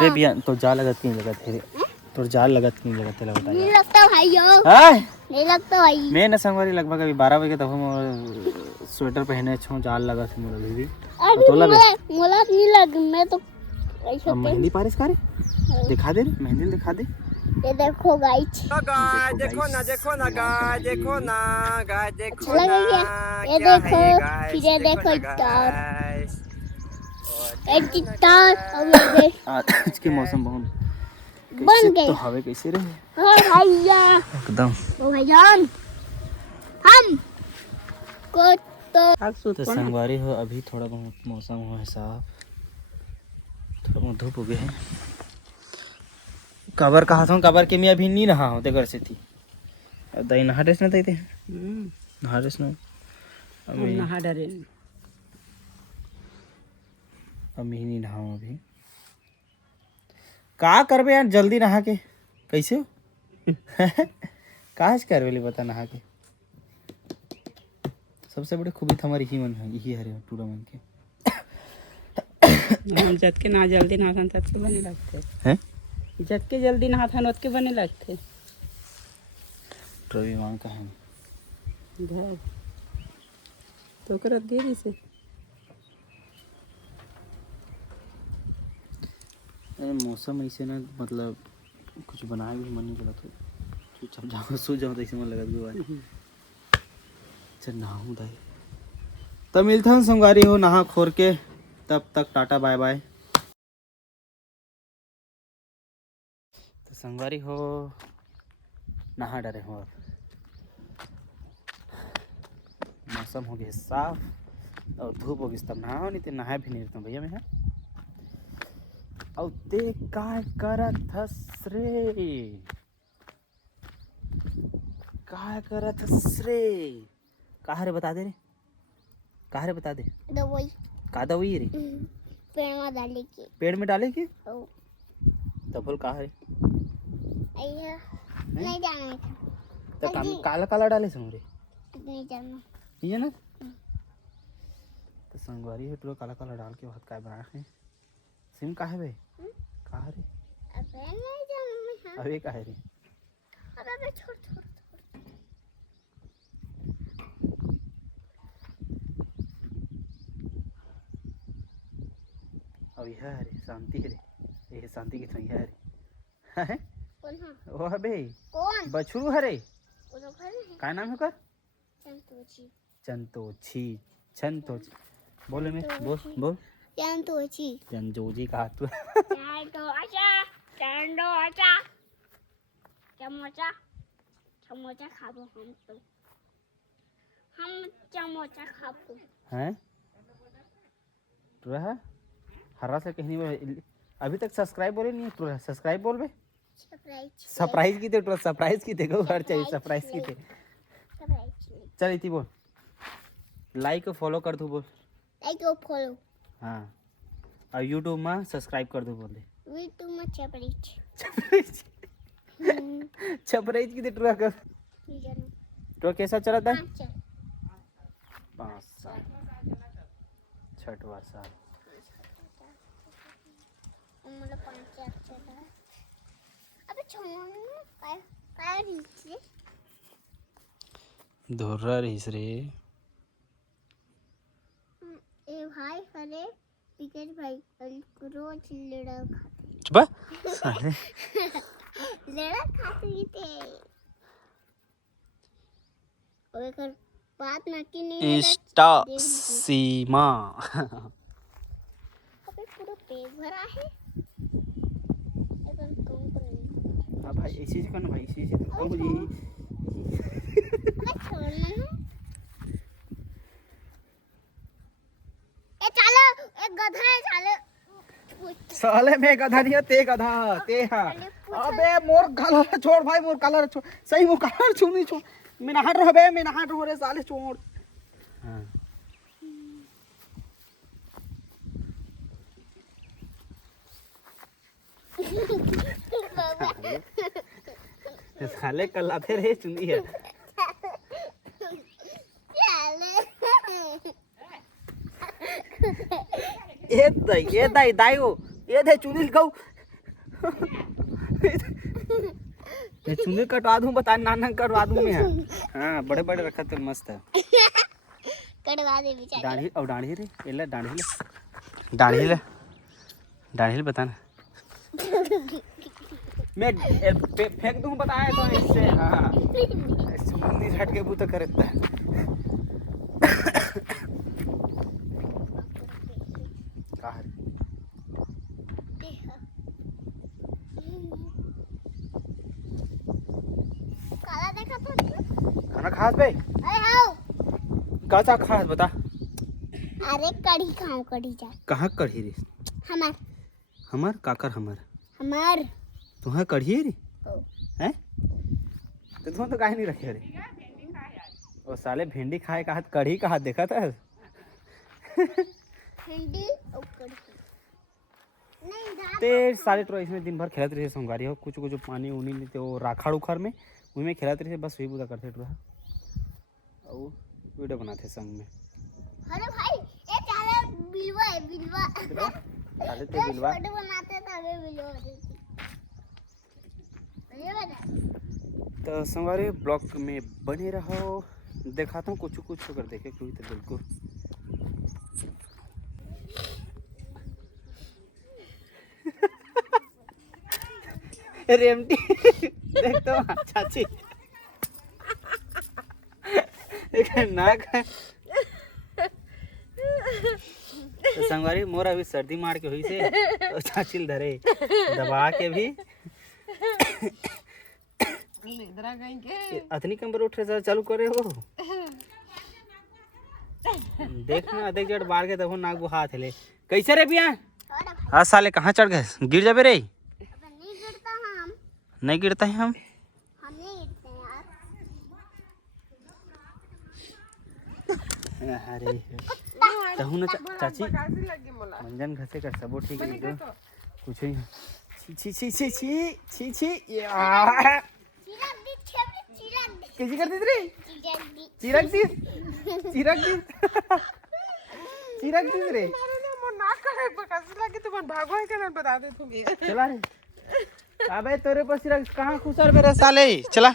बे बिया तो जाल लगत नहीं लगत है तो जाल लगत नहीं लगत है लगता नहीं लगता भाई नहीं लगता भाई मैं न संगवारी लगभग अभी 12 बजे तक हम स्वेटर पहने छो जाल लगत है मोला भी तो मोला नहीं लग मैं तो अब मेहंदी पारिस करे दिखा दे मेहंदी दिखा दे ये देखो गाइस देखो ना गाय देखो ना गाय देखो अच्छा ना लगेगा ये देखो फिर ये देखो स्टार आज के मौसम बहुत बन गए तो हवे कैसे रहे और भैया एकदम ओ भाईजान हम को तो संगवारी हो अभी थोड़ा बहुत मौसम हुआ है साफ थोड़ा बहुत धूप हो गया है कबर कहा था कबर के मैं अभी नहीं रहा हूँ ते घर से थी दाई नहा ड्रेस ना थे नहा ड्रेस ना अभी नहा डरे अभी नहीं नहा अभी का करबे यार जल्दी नहा के कैसे हो काज करबे बता नहा के सबसे बड़ी खूबी हमारी ही मन है यही हरे पूरा मन के हम जत के ना जल्दी नहाथन तत के बने लगते हैं जत के जल्दी नहाथन ओत के बने लगते रवि मांग का है घर तो करत देरी से मौसम ऐसे ना मतलब कुछ बनाए भी मन नहीं लगा तो चुपचाप जाओ सो जाओ तो ऐसे मन लगा भाई चल नहाऊं दाई तब मिलता हूँ संगारी हो नहा खोर के तब तक टाटा बाय बाय तो संगवारी हो नहा डरे हो अब मौसम हो गया साफ और धूप हो गई तब नहा नहीं तो नहा भी नहीं रहता भैया मैं और ते काय करत हस रे काय करत हस रे कहा रे बता दे रे कहा रे बता दे दवाई का दवाई रे पेड़ में डाले के पेड़ में डाले के ओ तो बोल कहा रे अय्या नहीं जाना था तो काम काला काला डाले सो रे नहीं जाना ये ना तो संगवारी है तो काला काला डाल के भात काय बना है सिम का है भाई कहा रे अबे नहीं जाना मैं अबे का है रे अबे छोड़ छोड़ अब यह है रे शांति है रे ये शांति की थई है रे कौन है वो है बे कौन बछरू है रे वो तो घर है का नाम है कर चंतोची छंतोची बोले मैं बोल चंतोची चंजोजी कहा तू चमचा चमचा खाबो हम तो हम चमचा खाबो हैं तू रहा हरा से कहीं नहीं अभी तक सब्सक्राइब बोले नहीं तू सब्सक्राइब बोल बे सरप्राइज की थे तू सरप्राइज की थे घर चाहिए सरप्राइज की थे चल इतनी बोल लाइक और फॉलो कर दो बोल लाइक और फॉलो हाँ और यूट्यूब में सब्सक्राइब कर दो बोल दे यूट्यूब में छपराइज की थे तू कर तो कैसा चला था 5 साल 6वां साल मला 5 चला अबे छोड़ काय रीचे धोरा रहीस रे ए भाई अरे विकेट भाई रोज लेड़ा खाते चुप साले लेड़ा खाते थे और कर बात ना की नहीं इंस्टा सीमा अबे पूरा पेट भरा है एकदम कौन हाँ भाई ऐसे से करना भाई ऐसे से तो मुझे छोड़ना ना ए चलो एक गधा है चलो साले में गधा नहीं है ते गधा ते हाँ अबे मोर काला छोड़ भाई मोर काला छोड़ सही मोर काला छोड़ नहीं छोड़ मैं नहा रहा बे मैं नहा रहा रे साले छोड़ हाँ साले कल आते रहे चुनी है ये दाई दाई हो ये दे चुनी गौ ये चुंदी कटवा दूं, बता नाना कटवा दूं मैं। हाँ बड़े बड़े रखा तो मस्त है। कटवा दे बेचारी। दाढ़ी और दाढ़ी रे, एला दाढ़ी ले बता ना। मैं फेंक दूं बताया तो इससे। हाँ चुंदी हट के बूता करता है। कहाँ रे? काला देखा तो खाना खास बे? अरे हाउ का खास बता। अरे कढ़ी खाओ, कढ़ी जा। कहाँ कढ़ी रे? हमार काकर हमार तुम्हारा कढ़ी है रे? हैं तो तुम तो काहे नहीं रखे रे? ओ साले भिंडी खाए का हाथ कढ़ी का हाथ देखा था। भिंडी और कढ़ी नहीं दाल। ते साले तो इसमें दिन भर खेलत रहे संगारी हो, कुछ पानी उनी नहीं ते वो राखड़ उखड़ में उनमें खेलत रहे, बस वही पूजा करते रहा और वीडियो बनाते संग में। अरे भाई ये चाले बिलवा है, बिलवा साले ते बिलवा फोटो बनाते तभी बिलवा होती। ये बता तो संगारी ब्लॉग में बने रहो, दिखाता हूँ कुछ अगर देखे कोई तो बिल्कुल। रेमटी देख तो चाची नाक तो संगवारी मोर अभी सर्दी मार के हुई से तो चाचिल धरे दबा के भी अतनी कंबर उठ रहे चालू करे हो। देख ना देख जड़ बाढ़ के तब नाक बुहा थे ले कैसे रे बिया। हाँ साले कहाँ चढ़ गए, गिर जाबे रे? नहीं गिरता हम, नहीं गिरता है हम नहीं गिरते यार। अरे तहु ना चाची मंजन घसे कर सबो ठीक है तो कुछ ही छी छी छी छी छी छी यार कैसी कर दी रे? चिरक दी रे। चला रे अबे तोरे पर सिरक कहाँ खुसर मेरे साले चला।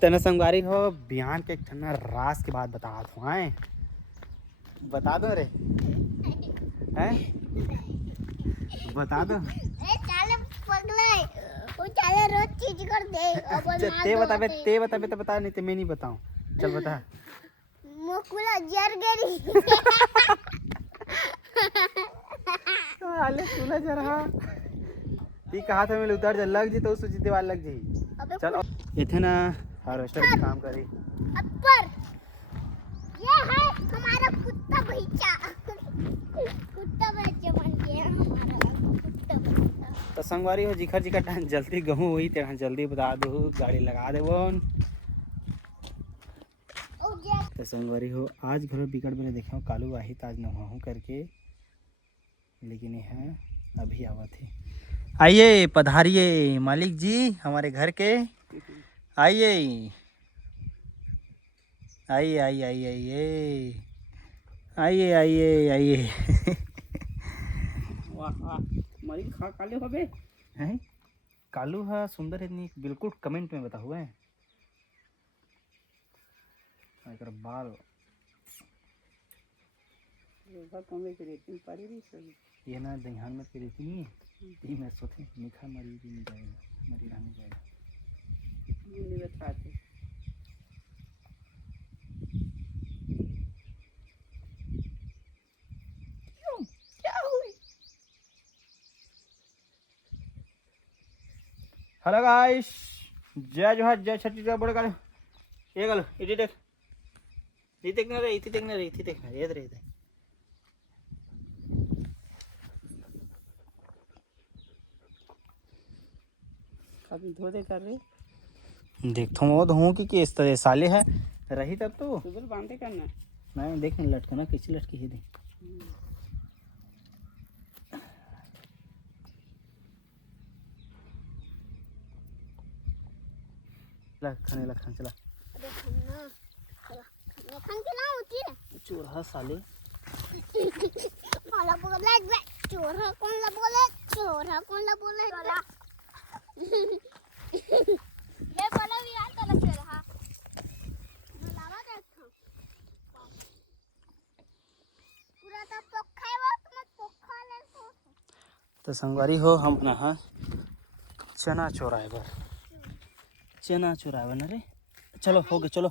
तना संगवारी हो बिहान के ठन्ना रास के बाद बता दो आए बता दो रे हैं बता दो। चाले पगला वो चाले रोज चीज कर दे ते बताबे तो बता नहीं तो मैं नहीं बताऊं। चल बता। मुकुला जर गरी साले सुना जरा ती कहा था मैं उतर जा लग जी तो सुजी दीवार लग जी। चल इथे ना हार्वेस्टर का काम करी अपर ये है हमारा कुत्ता बच्चा बन गया हमारा कुत्ता बच्चा। तो संगवारी हो जिखर जिखर टाइम जल्दी गहूँ हुई तेरा जल्दी बता दो गाड़ी लगा दे वो। तो संगवारी हो आज घर बिगड़ मैंने देखा कालू आही ताज नहाहू करके लेकिन यह अभी आवा थे। आइए पधारिए मालिक जी हमारे घर के आइए आइए आइए आइए आइए आइए आइए। वाह वाह मालिक खा काले हो बे हैं कालू है सुंदर है नहीं बिल्कुल कमेंट में बता हुआ है अगर बाल ये ना दहियान में रहती नहीं है ये मैं सोचे निखा मरी भी नहीं जाएगा मरी रहने जाएगा नहीं बताते। हेलो गाइस जय जोहार जय छत्तीसगढ़ बड़े गाले ये गालो इटी देख ये देखना रे इटी देखना रे इटी देखना ये रे अभी धोदे कर रहे देखता हूँ धोऊं कि इस तरह साले है रही तब तो सुबह बांधे करना नहीं देखने लटकना कैसे लटकी है देख लखन चला अरे खाना के ना होती है चूल्हा साले मला बोला चोर हा कोणला बोले चोर हा कोणला बोले ये बोला भी यार त्याला चोर हा मला आवाज पूरा तो पोखा है वो तुम पोखा ले तो संगवारी हो हम अपना हाँ चना चोराए बर चना चोराए बर ना रे चलो हो गए चलो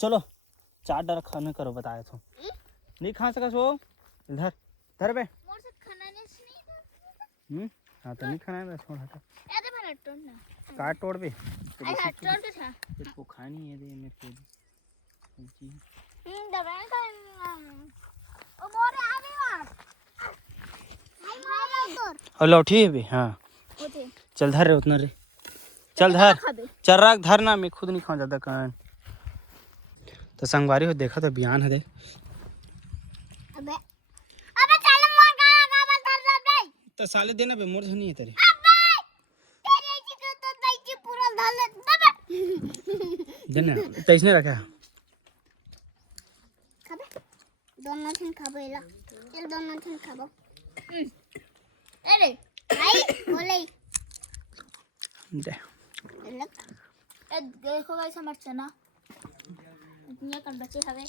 चलो चार डर खाने करो बताया तो नहीं खा सका सो इधर धर बे मोर से खाना नहीं हाँ तो नहीं खाना है बस छोड़ हटा ए दे भला टोन ना काट तोड़ बे आई हाथ टोन के था तेरे को खानी है दे मेरे को जी दबा का ओ मोरे आवे मार आई मार तोर और लौठी है बे हाँ ओते चल धर रे उतना रे चल धर चल रख धर ना मैं खुद नहीं खाऊं ज्यादा कान तो संगवारी हो देखा तो बयान है देख अबे अबे चल मोर का धर दे तो साले देना बे मोर धनी है तेरे अबे तेरे जी को तो दई की पूरा धर ले दबे देना तैसने रखा खाबे दोनों थिन खाबो एला चल दोनों थिन खाबो अरे भाई बोले दे ए देखो गाइस हमार चना इतने कर बचे हवे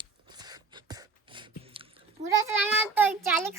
पूरा चना तो 40